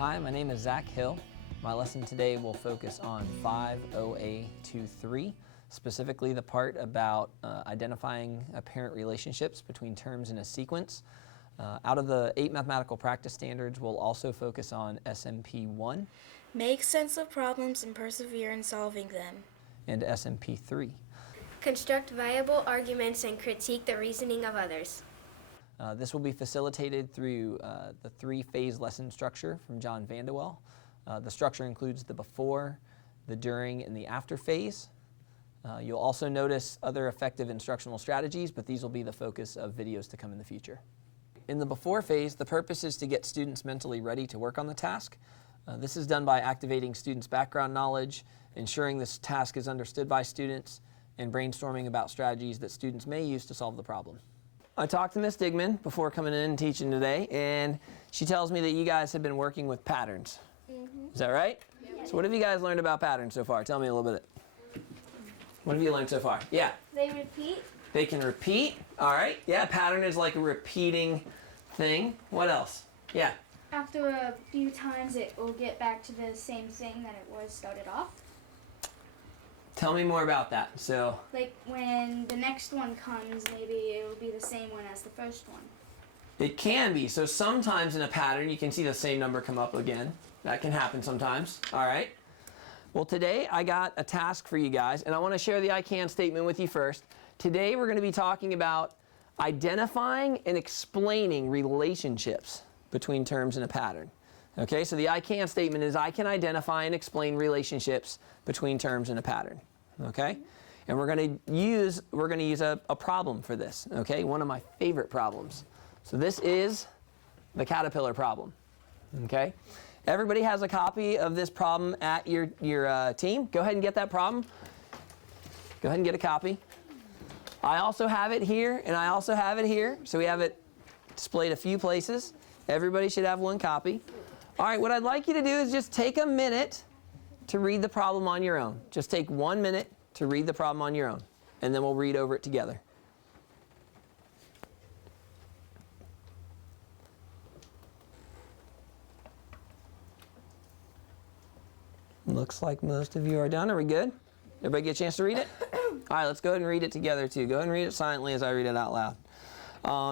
Hi, my name is Zack Hill. My lesson today will focus on 5OA23, specifically the part about identifying apparent relationships between terms in a sequence. Out of the 8 mathematical practice standards, we'll also focus on SMP1. Make sense of problems and persevere in solving them. And SMP3. Construct viable arguments and critique the reasoning of others. This will be facilitated through the 3-phase lesson structure from John Vandewell. The structure includes the before, the during, and the after phase. You'll also notice other effective instructional strategies, but these will be the focus of videos to come in the future. In the before phase, the purpose is to get students mentally ready to work on the task. This is done by activating students' background knowledge, ensuring this task is understood by students, and brainstorming about strategies that students may use to solve the problem. I talked to Ms. Digman before coming in and teaching today, and she tells me that you guys have been working with patterns. Is that right? Yep. So what have you guys learned about patterns so far? Tell me a little bit. What have you learned so far? Yeah. They repeat. They can repeat. All right. Yeah, pattern is like a repeating thing. What else? Yeah. After a few times, it will get back to the same thing that it was started off. Tell me more about that. So, Like when the next one comes, maybe it will be the same one as the first one. it can be. So sometimes in a pattern, you can see the same number come up again. That can happen sometimes. All right. Well, today I got a task for you guys, and I want to share the Icam statement with you first. Today we're going to be talking about identifying and explaining relationships between terms in a pattern. Okay, so the Icam statement is I can identify and explain relationships between terms in a pattern. Okay, and we're going to use a problem for this. Okay, one of my favorite problems. So this is the caterpillar problem. Okay, everybody has a copy of this problem at your team. Go ahead and get that problem. Go ahead and get a copy. I also have it here, and I also have it here. So we have it displayed a few places. Everybody should have one copy. All right, what I'd like you to do is just take a minute to read the problem on your own. Just take 1 minute to read the problem on your own, and then we'll read over it together. Looks like most of you are done. Are we good? Everybody get a chance to read it? All right, let's go ahead and read it together too. Go ahead and read it silently as I read it out loud.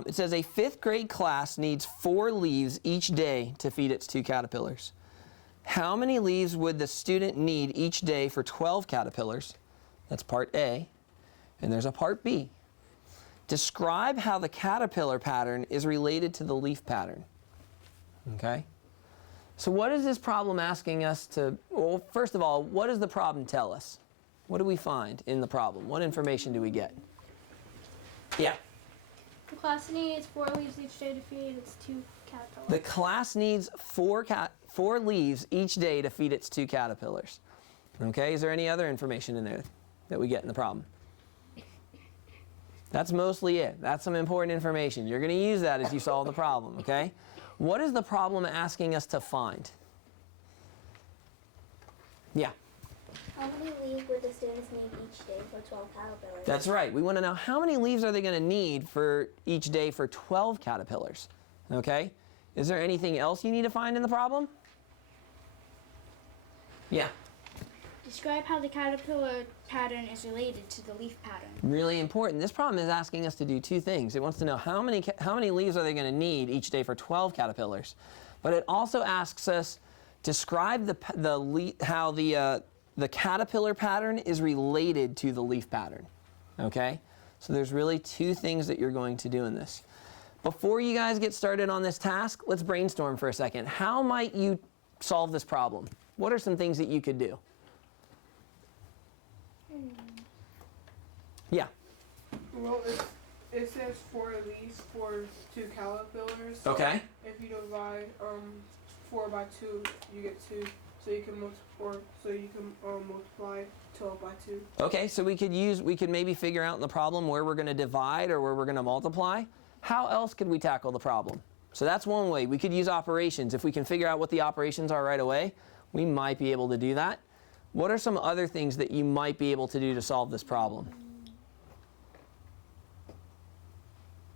It says a 5th grade class needs 4 leaves each day to feed its 2 caterpillars. How many leaves would the student need each day for 12 caterpillars? That's part A. And there's a part B. Describe how the caterpillar pattern is related to the leaf pattern. Okay? So what is this problem asking us to, well, first of all, what does the problem tell us? What do we find in the problem? What information do we get? Yeah. The class needs 4 leaves each day to feed its 2 caterpillars. The class needs 4 leaves each day to feed its 2 caterpillars. Okay, is there any other information in there that we get in the problem? That's mostly it. That's some important information. You're going to use that as you solve the problem, okay? What is the problem asking us to find? Yeah. How many leaves would the students need each day for 12 caterpillars? That's right. We want to know how many leaves are they going to need for each day for 12 caterpillars. Okay? Is there anything else you need to find in the problem? Yeah. Describe how the caterpillar pattern is related to the leaf pattern. Really important. This problem is asking us to do 2 things. It wants to know how many leaves are they going to need each day for 12 caterpillars. But it also asks us describe how the caterpillar pattern is related to the leaf pattern. Okay? So there's really 2 things that you're going to do in this. Before you guys get started on this task, let's brainstorm for a second. How might you solve this problem? What are some things that you could do? Yeah. Well, it says 4 leaves for 2 caterpillars. Okay. If you divide 4 by 2, you get 2. So you can multiply 12 by 2. Okay, so we could maybe figure out in the problem where we're going to divide or where we're going to multiply. How else could we tackle the problem? So that's one way. We could use operations. If we can figure out what the operations are right away, we might be able to do that. What are some other things that you might be able to do to solve this problem?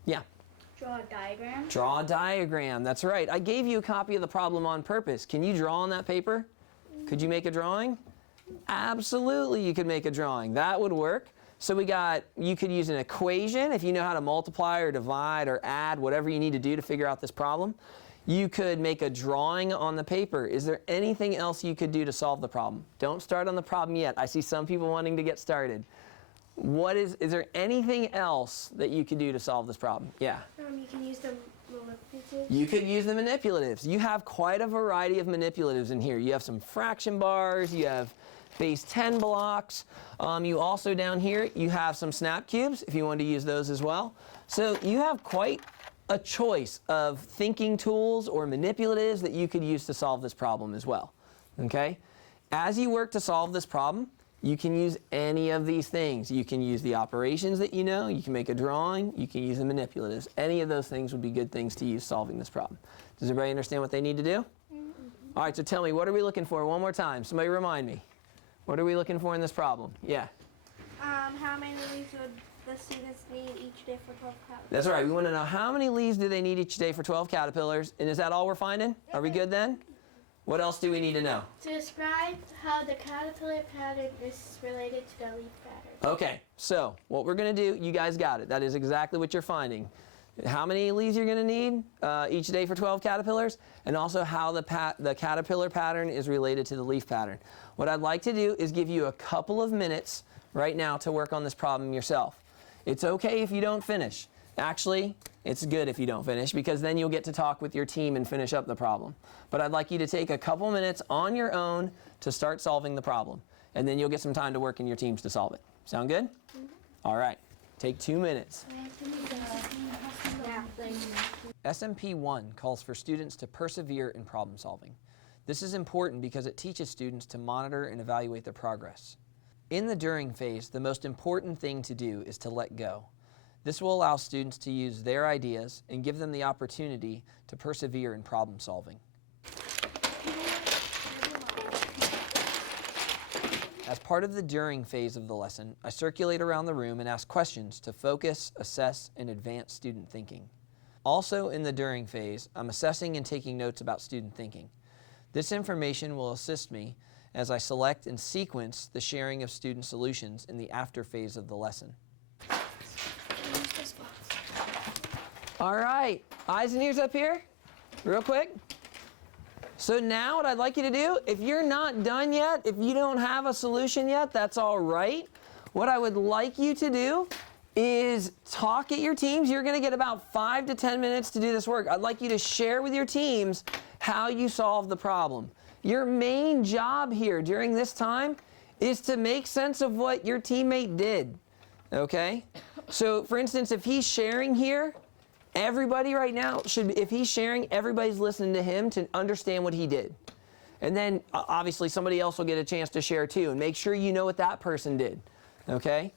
Yeah. Draw a diagram. Draw a diagram. That's right. I gave you a copy of the problem on purpose. Can you draw on that paper? Could you make a drawing? Absolutely, you could make a drawing. That would work. So you could use an equation if you know how to multiply or divide or add, whatever you need to do to figure out this problem. You could make a drawing on the paper. Is there anything else you could do to solve the problem? Don't start on the problem yet. I see some people wanting to get started. Is there anything else that you could do to solve this problem? Yeah? You can use the manipulatives. You could use the manipulatives. You have quite a variety of manipulatives in here. You have some fraction bars, you have base 10 blocks. You also down here, you have some snap cubes if you want to use those as well. So you have quite a choice of thinking tools or manipulatives that you could use to solve this problem as well. Okay? As you work to solve this problem, you can use any of these things. You can use the operations that you know, you can make a drawing, you can use the manipulatives. Any of those things would be good things to use solving this problem. Does everybody understand what they need to do? Mm-hmm. All right, so tell me, what are we looking for one more time? Somebody remind me. What are we looking for in this problem? Yeah? How many leaves would the students need each day for 12 caterpillars? That's right. We want to know how many leaves do they need each day for 12 caterpillars, and is that all we're finding? Are we good then? What else do we need to know? To describe how the caterpillar pattern is related to the leaf pattern. Okay, so what we're going to do, you guys got it. That is exactly what you're finding. How many leaves you're going to need each day for 12 caterpillars, and also how the caterpillar pattern is related to the leaf pattern. What I'd like to do is give you a couple of minutes right now to work on this problem yourself. It's okay if you don't finish. Actually, it's good if you don't finish because then you'll get to talk with your team and finish up the problem. But I'd like you to take a couple minutes on your own to start solving the problem, and then you'll get some time to work in your teams to solve it. Sound good? Mm-hmm. All right. Take 2 minutes. SMP 1 calls for students to persevere in problem solving. This is important because it teaches students to monitor and evaluate their progress. In the during phase, the most important thing to do is to let go. This will allow students to use their ideas and give them the opportunity to persevere in problem solving. As part of the during phase of the lesson, I circulate around the room and ask questions to focus, assess, and advance student thinking. Also in the during phase, I'm assessing and taking notes about student thinking. This information will assist me as I select and sequence the sharing of student solutions in the after phase of the lesson. All right, eyes and ears up here, real quick. So now what I'd like you to do, if you're not done yet, if you don't have a solution yet, that's all right. What I would like you to do is talk at your teams. You're going to get about 5 to 10 minutes to do this work. I'd like you to share with your teams how you solve the problem. Your main job here during this time is to make sense of what your teammate did, okay? So for instance, if he's sharing here, everybody right now if he's sharing, everybody's listening to him to understand what he did. And then obviously somebody else will get a chance to share too, and make sure you know what that person did, okay?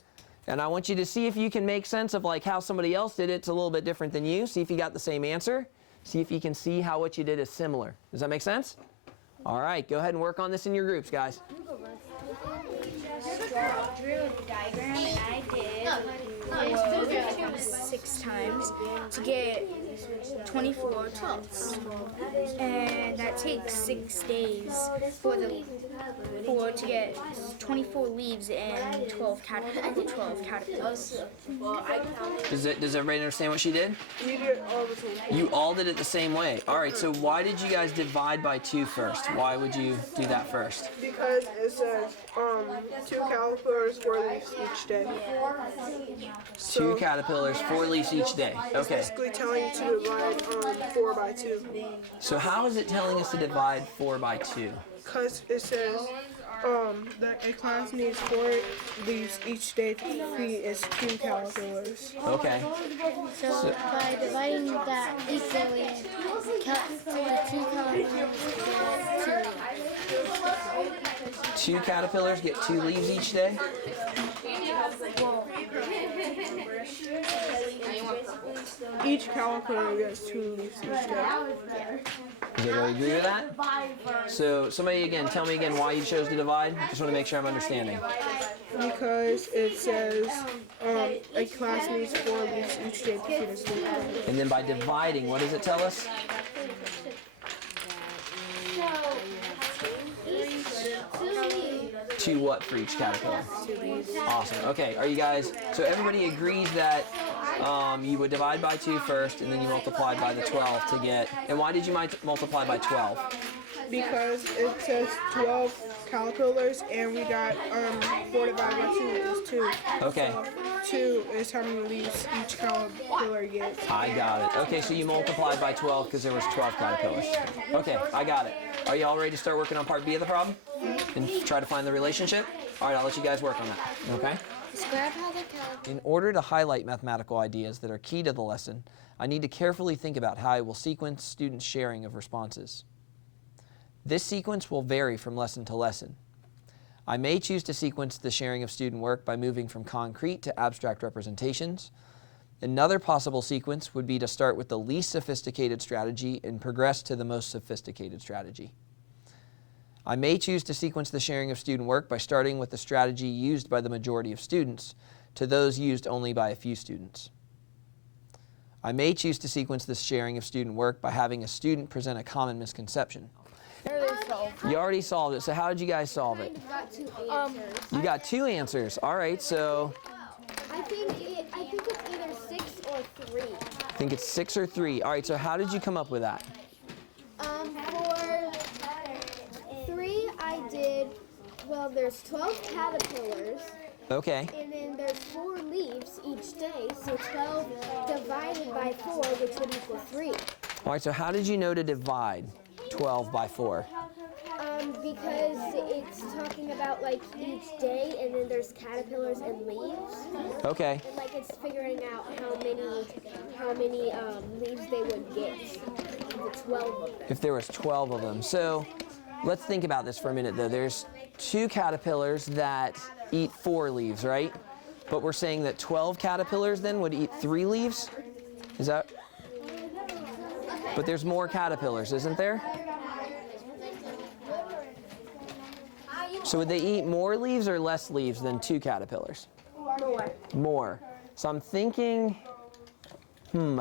And I want you to see if you can make sense of like how somebody else did it. It's a little bit different than you. See if you got the same answer. See if you can see how what you did is similar. Does that make sense? All right, go ahead and work on this in your groups, guys. Drew a diagram and I did 6 times to get 24 12ths. And that takes 6 days to get 24 leaves and 12 caterpillars. Does everybody understand what she did? We did all the same. You all did it the same way. All right, so why did you guys divide by 2 first? Why would you do that first? Because it says 2 caterpillars, 4 leaves each day. 2 caterpillars, 4 leaves each day. Okay. Basically telling you to divide 4 by 2. So how is it telling us to divide 4 by 2? Because it says that a class needs 4 leaves each day to feed its 2 caterpillars. Okay. So by dividing that equally, the 2 caterpillars 2 caterpillars get 2 leaves each day? each caterpillar gets 2 leaves each day. Does everybody agree with that? So somebody again, tell me again why you chose to divide. Just want to make sure I'm understanding. Because it says a class needs 4 leaves each day to feed its caterpillar. And then by dividing, what does it tell us? Two what for each caterpillar? Awesome. Okay, are you guys, so everybody agrees that you would divide by 2 first, and then you multiply by the 12 to get, and why did you multiply by 12? Because it says 12 caterpillars, and we got 4 divided by 2 is 2. Okay. So 2 is how many leaves each caterpillar gets. I got it. Okay, so you multiplied by 12 because there was 12 caterpillars. Okay, I got it. Are you all ready to start working on part B of the problem? And try to find the relationship? All right, I'll let you guys work on that. Okay? Describe how the caterpillar. In order to highlight mathematical ideas that are key to the lesson, I need to carefully think about how I will sequence students' sharing of responses. This sequence will vary from lesson to lesson. I may choose to sequence the sharing of student work by moving from concrete to abstract representations. Another possible sequence would be to start with the least sophisticated strategy and progress to the most sophisticated strategy. I may choose to sequence the sharing of student work by starting with the strategy used by the majority of students to those used only by a few students. I may choose to sequence the sharing of student work by having a student present a common misconception. You already solved it, so how did you guys solve it? You got 2 answers. All right, so I think it's either 6 or 3. I think it's 6 or 3. All right, so how did you come up with that? For 3, I did, well, there's 12 caterpillars, Okay. and then there's 4 leaves each day, so 12 divided by 4, which would equal 3. All right, so how did you know to divide 12 by 4? Because it's talking about, like, each day, and then there's caterpillars and leaves. Okay. And, like, it's figuring out how many leaves they would get. The 12 of them. If there was 12 of them. So let's think about this for a minute, though. There's 2 caterpillars that eat 4 leaves, right? But we're saying that 12 caterpillars then would eat 3 leaves? Is that? But there's more caterpillars, isn't there? So would they eat more leaves or less leaves than 2 caterpillars? More. More. So I'm thinking,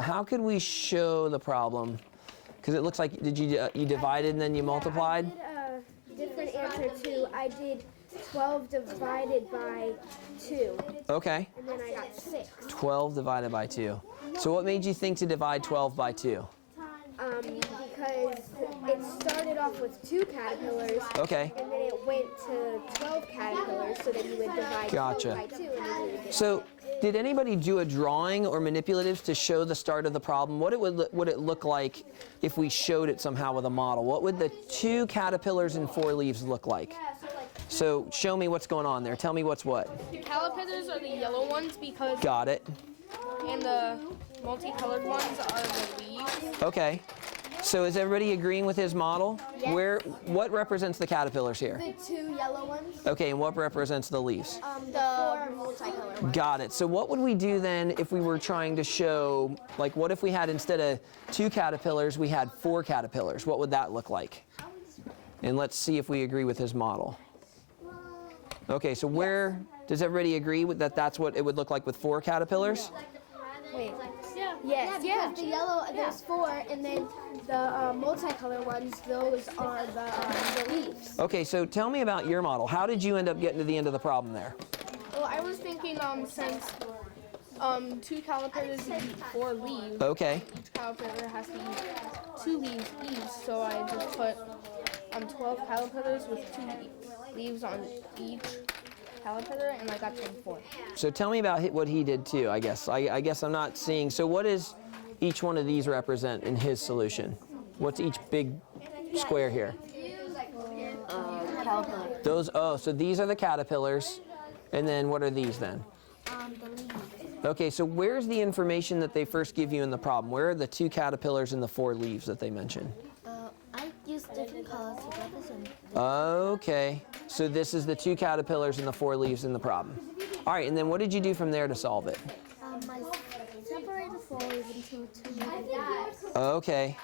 how could we show the problem? Because it looks like, did you divided and then you multiplied? I did a different answer too. I did 12 divided by 2. Okay. And then I got 6. 12 divided by 2. So what made you think to divide 12 by 2? Because it started off with 2 caterpillars. Okay. And then it went to 12 caterpillars, so that you would divide Gotcha. 12 by 2. And then you would get So did anybody do a drawing or manipulatives to show the start of the problem? What would it look like if we showed it somehow with a model? What would the 2 caterpillars and 4 leaves look like? So show me what's going on there. Tell me what's what. The caterpillars are the yellow ones because, Got it. and the multicolored ones are the leaves. Okay. So is everybody agreeing with his model? Yes. What represents the caterpillars here? the 2 yellow ones. Okay, and what represents the leaves? The 4 multicolored ones. Got it. So what would we do then if we were trying to show, like what if we had instead of 2 caterpillars, we had 4 caterpillars? What would that look like? And let's see if we agree with his model. Okay, so where, does everybody agree with that that's what it would look like with 4 caterpillars? Wait. Yes. Yeah, because the yellow, there's 4, and then the multicolored ones, those are the leaves. Okay, so tell me about your model. How did you end up getting to the end of the problem there? Well, I was thinking since 2 caterpillars eat 4 leaves, Okay. each caterpillar has to eat 2 leaves each, so I just put 12 caterpillars with 2 leaves on each caterpillar, and I got 24. So tell me about what he did too, I guess. I guess I'm not seeing. So what does each one of these represent in his solution? What's each big square here? Caterpillar. Those, so these are the caterpillars. And then what are these then? The leaves. Okay, so where's the information that they first give you in the problem? Where are the 2 caterpillars and the 4 leaves that they mention? I used different colors to represent. Okay, so this is the 2 caterpillars and the 4 leaves in the problem. All right, and then what did you do from there to solve it? I separated 4 leaves into 2 leaves. Okay.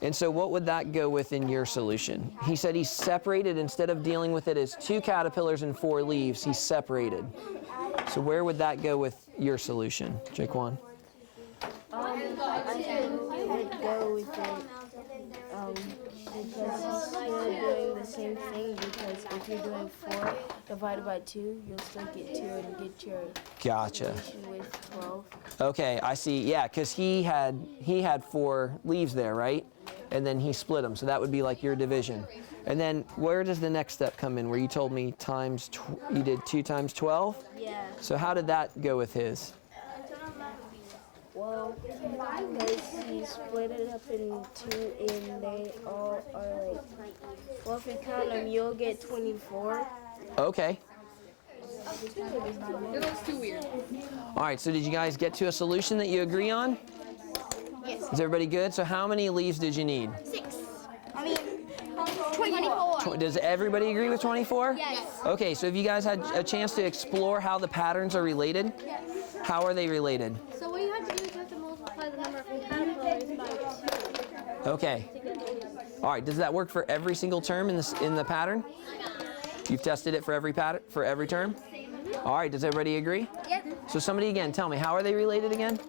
And so what would that go with in your solution? He said he separated, instead of dealing with it as 2 caterpillars and 4 leaves, he separated. So where would that go with your solution, Jaquan? I think it would go with it because he's still doing the same thing, because if you're doing 4 divided by 2, you'll still get 2 and get your Gotcha. solution with 12. Okay, I see. Yeah, because he had 4 leaves there, right? And then he split them, so that would be like your division. And then where does the next step come in, where you told me you did 2 times 12? Yeah. So how did that go with his? Well, because he split it up in 2 and they all are like, well, if you count them, you'll get 24. Okay. All right, so did you guys get to a solution that you agree on? Yes. Is everybody good? So how many leaves did you need? 6. I mean, 24. Does everybody agree with 24? Yes. Okay, so have you guys had a chance to explore how the patterns are related? How are they related? So what you have to do is you have to multiply the number of caterpillars by 2. Okay. All right, does that work for every single term in the pattern? You've tested it for every term? All right, does everybody agree? Yes. So somebody again, tell me, how are they related again?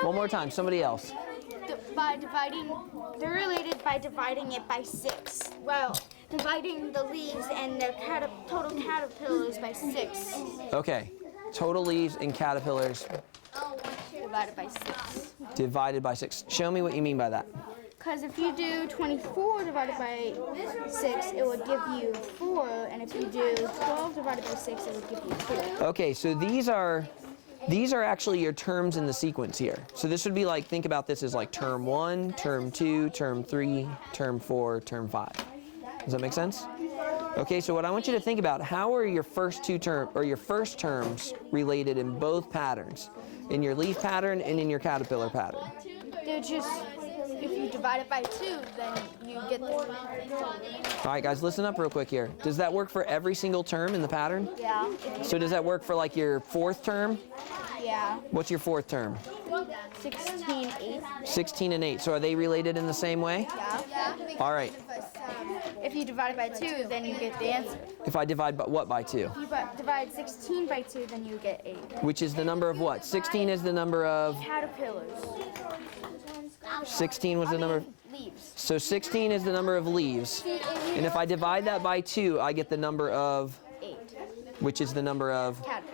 One more time, somebody else. They're related by dividing it by 6. Well, dividing the leaves and their total caterpillars by 6. Okay, total leaves and caterpillars Divided by 6. divided by 6. Show me what you mean by that. Because if you do 24 divided by 6, it would give you 4. And if you do 12 divided by 6, it would give you 2. Okay, so these are actually your terms in the sequence here. So this would be like, think about this as like term 1, term 2, term 3, term 4, term 5. Does that make sense? Okay, so what I want you to think about, how are your first terms related in both patterns? In your leaf pattern and in your caterpillar pattern? They're just, if you divide it by 2, then you get the... All right, guys, listen up real quick here. Does that work for every single term in the pattern? Yeah. So does that work for like your 4th term? Yeah. What's your 4th term? 16, 8. 16 and 8. So are they related in the same way? Yeah. All right. If you divide it by 2, then you get the answer. If I divide by what by 2? If you divide 16 by 2, then you get 8. Which is the number of what? 16 is the number of... Caterpillars. 16 was the number of... Leaves. So 16 is the number of leaves. And if I divide that by 2, I get the number of... 8. Which is the number of... Caterpillars.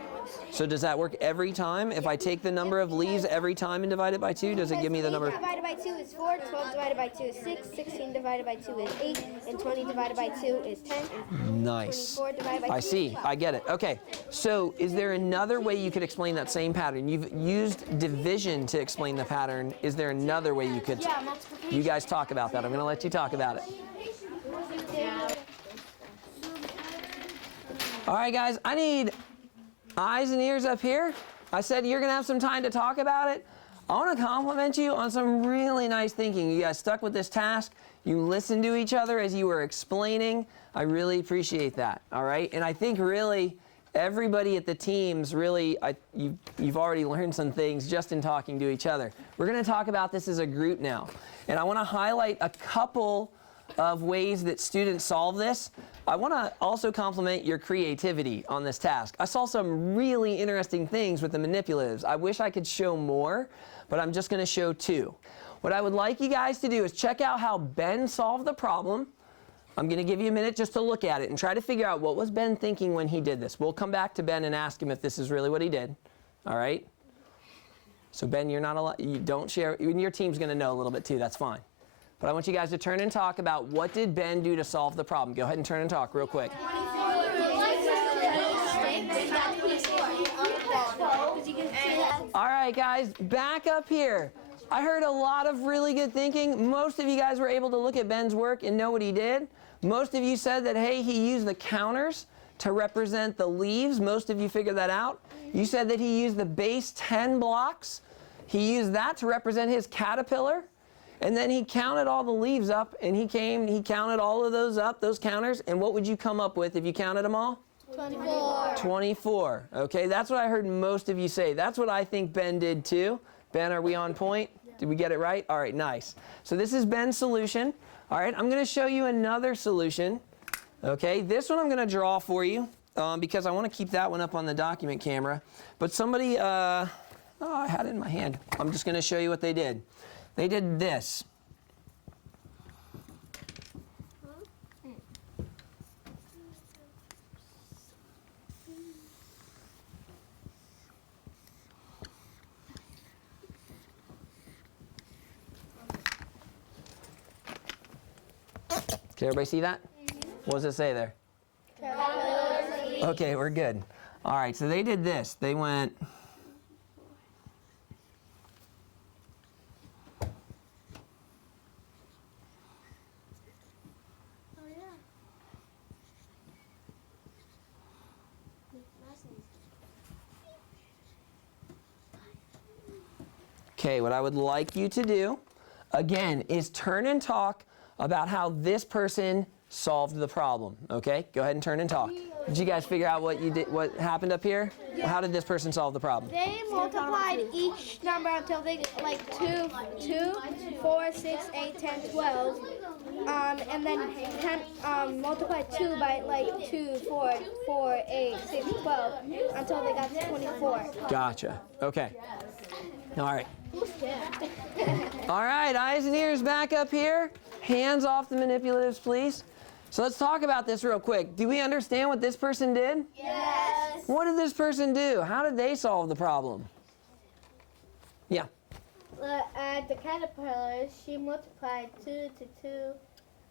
So does that work every time? If I take the number of leaves every time and divide it by 2, does it give me the number... 8 divided by 2 is 4, 12 divided by 2 is 6, 16 divided by 2 is 8, and 20 divided by 2 is 10, and Nice. 24 divided by 2 I is see. 12. I get it. Okay. So is there another way you could explain that same pattern? You've used division to explain the pattern. Is there another way you could... Yeah, multiplication. You guys talk about that. I'm going to let you talk about it. All right, guys. I need eyes and ears up here. I said you're going to have some time to talk about it. I want to compliment you on some really nice thinking. You guys stuck with this task. You listened to each other as you were explaining. I really appreciate that, all right? And I think really everybody at the teams really, you've already learned some things just in talking to each other. We're going to talk about this as a group now. And I want to highlight a couple of ways that students solve this. I want to also compliment your creativity on this task. I saw some really interesting things with the manipulatives. I wish I could show more, but I'm just going to show 2. What I would like you guys to do is check out how Ben solved the problem. I'm going to give you a minute just to look at it and try to figure out what was Ben thinking when he did this. We'll come back to Ben and ask him if this is really what he did. All right? So Ben, you're not allowed, you don't share, even your team's going to know a little bit too. That's fine. But I want you guys to turn and talk about what did Ben do to solve the problem. Go ahead and turn and talk real quick. All right, guys, back up here. I heard a lot of really good thinking. Most of you guys were able to look at Ben's work and know what he did. Most of you said that, hey, he used the counters to represent the leaves. Most of you figured that out. You said that he used the base 10 blocks. He used that to represent his caterpillar. And then he counted all the leaves up, and he counted all of those up, those counters, and what would you come up with if you counted them all? 24. 24. Okay, that's what I heard most of you say. That's what I think Ben did too. Ben, are we on point? Did we get it right? All right, nice. So this is Ben's solution. All right, I'm going to show you another solution. Okay, this one I'm going to draw for you because I want to keep that one up on the document camera. But somebody, oh, I had it in my hand. I'm just going to show you what they did. They did this. Can everybody see that? What does it say there? Okay, we're good. All right, so they did this. They went... Okay, what I would like you to do, again, is turn and talk about how this person solved the problem. Okay, go ahead and turn and talk. Did you guys figure out what you did? What happened up here? Yeah. How did this person solve the problem? They multiplied each number until they like 2, 4, 6, 8, 10, 12, and then multiplied 2 by like 2, 4, 4, 8, 6, 12 until they got to 24. Gotcha. Okay. All right. All right, eyes and ears back up here. Hands off the manipulatives, please. So let's talk about this real quick. Do we understand what this person did? Yes. What did this person do? How did they solve the problem? Yeah. The caterpillar, she multiplied 2 to 2.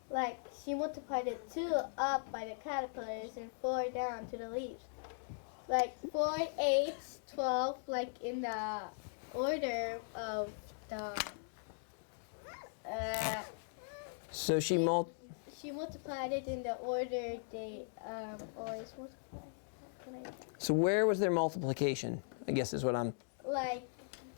Like, she multiplied it 2 up by the caterpillars and 4 down to the leaves. Like, 4, 8, 12, like in the order of the... So she multiplied it in the order they always multiply. So where was their multiplication? I guess is what I'm... Like,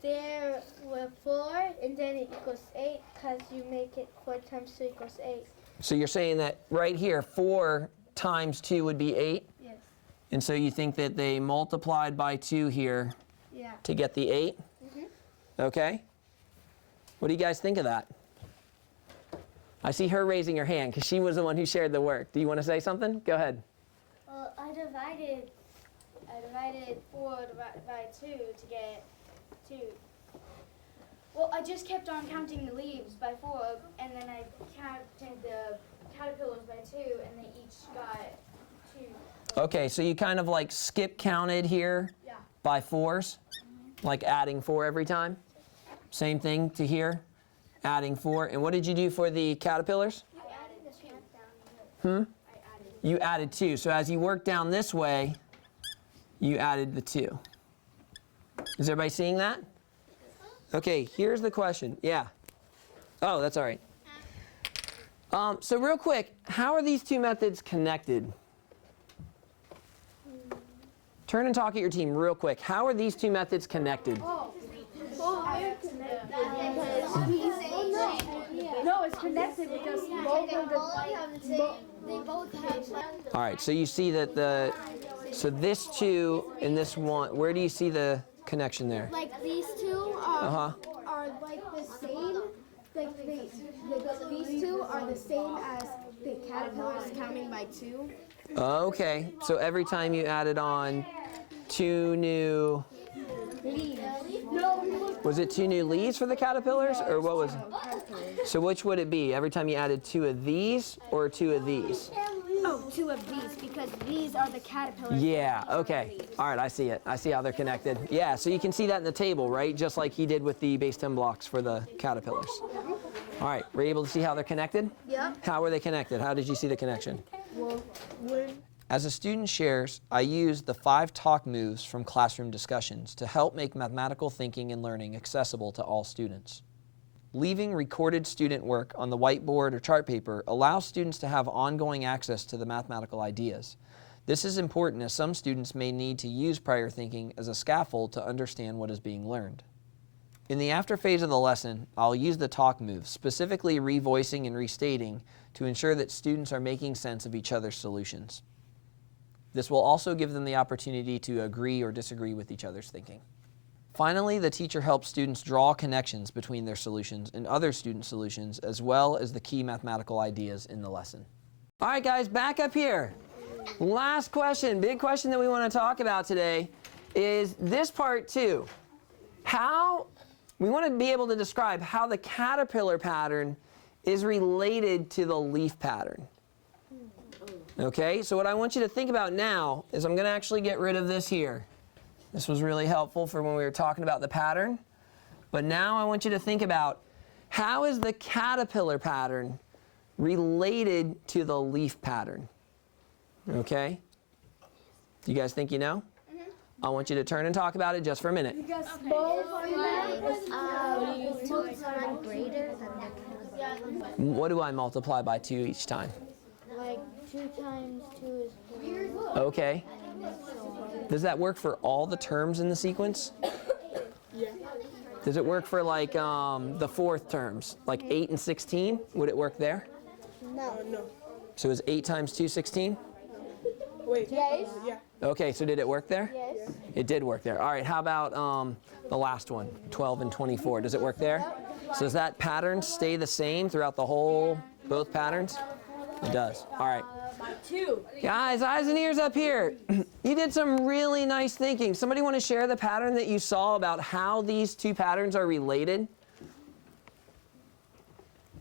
there were 4, and then it equals 8, because you make it 4 times 2 equals 8. So you're saying that right here, 4 times 2 would be 8? Yes. And so you think that they multiplied by 2 here to get the 8? Mm-hmm. Okay. What do you guys think of that? I see her raising her hand because she was the one who shared the work. Do you want to say something? Go ahead. Well, I divided 4 divided by 2 to get 2. Well, I just kept on counting the leaves by 4, and then I counted the caterpillars by 2, and they each got 2. Okay, so you kind of like skip counted here by 4s, like adding 4 every time. Same thing to here, adding 4. And what did you do for the caterpillars? I added 2. You added 2. So as you work down this way, you added the 2. Is everybody seeing that? Okay, here's the question. Yeah. Oh, that's all right. So real quick, how are these two methods connected? Turn and talk at your team real quick. How are these two methods connected? No, it's connected because both of them. They both have. All right, so you see that so this 2 and this 1, where do you see the connection there? Like these 2 are like the same. Like these 2 are the same as the caterpillars counting by 2. Okay, so every time you added on 2 new... Leaves. Was it 2 new leaves for the caterpillars, or what was it? So which would it be? Every time you added 2 of these or 2 of these? Oh, 2 of these because these are the caterpillars. Yeah, okay. All right, I see it. I see how they're connected. Yeah, so you can see that in the table, right? Just like he did with the base 10 blocks for the caterpillars. All right, were you able to see how they're connected? Yeah. How were they connected? How did you see the connection? Well, As a student shares, I use the 5 talk moves from classroom discussions to help make mathematical thinking and learning accessible to all students. Leaving recorded student work on the whiteboard or chart paper allows students to have ongoing access to the mathematical ideas. This is important as some students may need to use prior thinking as a scaffold to understand what is being learned. In the after phase of the lesson, I'll use the talk moves, specifically revoicing and restating, to ensure that students are making sense of each other's solutions. This will also give them the opportunity to agree or disagree with each other's thinking. Finally, the teacher helps students draw connections between their solutions and other student solutions, as well as the key mathematical ideas in the lesson. All right, guys, back up here. Last question, big question that we want to talk about today is this part 2. We want to be able to describe how the caterpillar pattern is related to the leaf pattern. Okay, so what I want you to think about now is I'm going to actually get rid of this here. This was really helpful for when we were talking about the pattern. But now I want you to think about how is the caterpillar pattern related to the leaf pattern? Okay? Do you guys think you know? I want you to turn and talk about it just for a minute. What do I multiply by 2 each time? Like 2 times 2 is 4. Okay. Does that work for all the terms in the sequence? Yeah. Does it work for like the 4th terms, like 8 and 16? Would it work there? No. So is 8 times 2 16? Wait. Yes. Yeah. Okay, so did it work there? Yes. It did work there. All right, how about the last one, 12 and 24? Does it work there? So does that pattern stay the same throughout the whole, both patterns? It does. All right. Guys, eyes and ears up here. You did some really nice thinking. Somebody want to share the pattern that you saw about how these 2 patterns are related?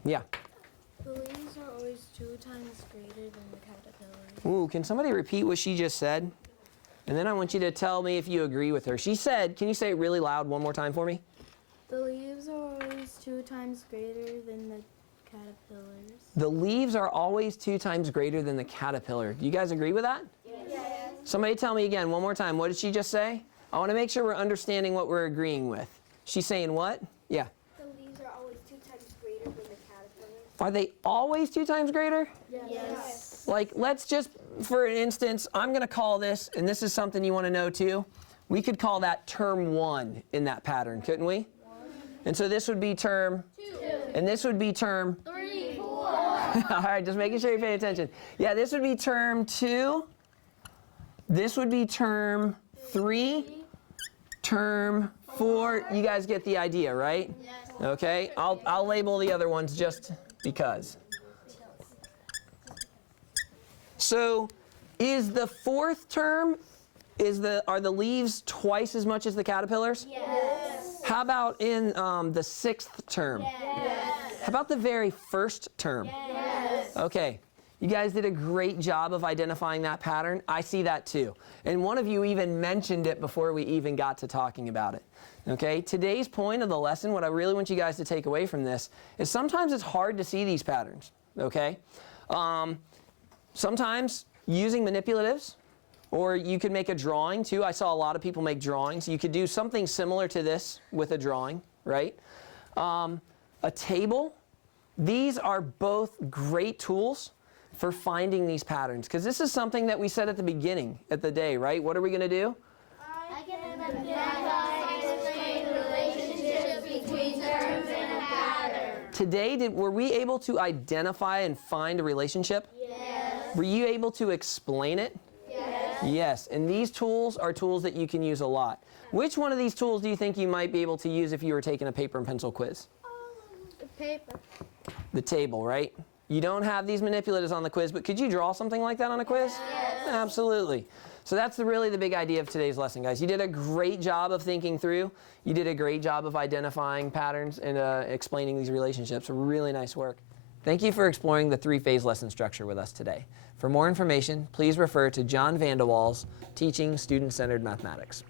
Yeah. The leaves are always 2 times greater than the caterpillars. Ooh, can somebody repeat what she just said? And then I want you to tell me if you agree with her. She said, can you say it really loud one more time for me? The leaves are always 2 times greater than the caterpillars. The leaves are always 2 times greater than the caterpillar. Do you guys agree with that? Yes. Somebody tell me again, one more time. What did she just say? I want to make sure we're understanding what we're agreeing with. She's saying what? Yeah. The leaves are always 2 times greater than the caterpillar. Are they always 2 times greater? Yes. Like, let's just, for instance, I'm going to call this, and this is something you want to know too, we could call that term 1 in that pattern, couldn't we? And so this would be term 2. And this would be term 3, 4. All right, just making sure you're paying attention. Yeah, this would be term 2. This would be term 3. Term 4. You guys get the idea, right? Yes. Okay, I'll label the other ones just because. So, is the 4th term, are the leaves twice as much as the caterpillars? Yes. How about in the 6th term? Yes. How about the very 1st term? Yes. Okay, you guys did a great job of identifying that pattern. I see that too. And one of you even mentioned it before we even got to talking about it. Okay, today's point of the lesson, what I really want you guys to take away from this, is sometimes it's hard to see these patterns. Okay? Sometimes using manipulatives, or you could make a drawing too. I saw a lot of people make drawings. You could do something similar to this with a drawing, right? A table. These are both great tools for finding these patterns, because this is something that we said at the beginning of the day, right? What are we going to do? I can identify and explain the relationship between terms and a pattern. Today, were we able to identify and find a relationship? Yes. Were you able to explain it? Yes. Yes, and these tools are tools that you can use a lot. Which one of these tools do you think you might be able to use if you were taking a paper and pencil quiz? The paper. The table, right? You don't have these manipulatives on the quiz, but could you draw something like that on a quiz? Yes. Absolutely. So that's really the big idea of today's lesson, guys. You did a great job of thinking through. You did a great job of identifying patterns and explaining these relationships. Really nice work. Thank you for exploring the 3-phase lesson structure with us today. For more information, please refer to John Vandewall's Teaching Student-Centered Mathematics.